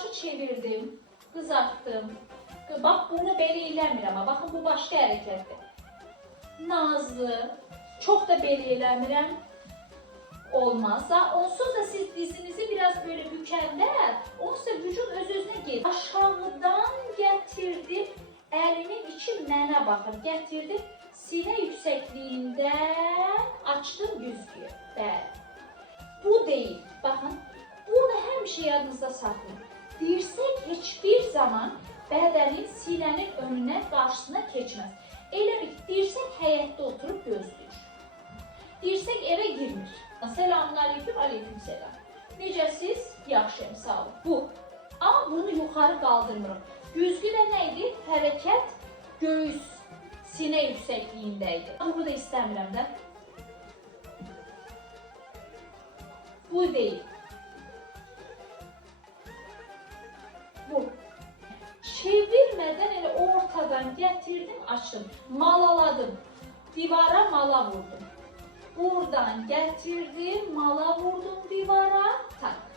başı çevirdim, qızartdım. Bax, bunu belə eləmirəm, amma baxın, bu başqa hərəkətdir. Nazlı, çox da belə eləmirəm. Olmaz. Onsuz da siz dizinizi biraz böyle bükəndə, onsuz da vücut öz-özünə gedir. Aşağıdan gətirdim, əlimin içi mənə baxır. Gətirdim, sinə yüksəkliyindən açdım güzgüyü. Bəli. Bu deyil. Baxın, bunu həmişə yadınızda saxlayın. Dirsək heç bir zaman bədənin sinənin önünə, qarşısına keçməz. Elə bir dirsək həyətdə oturub gözləyir. Dirsək evə girmir. Selamünaleyküm, aleykümselam. Necəsiz? Yaxşıyım, sağ olun. Bu. Amma bunu yuxarı qaldırmırım. Güzgü də nə idi? Hərəkət göğüs, sinə yüksəkliyində idi. Bunu da istəmirəm də. Bu deyil. Bu. Çevirmədən elə ortadan gətirdim, açdım. Malaladım. Divara mala vurdum. Buradan gətirdim, mala vurdum divara, tak.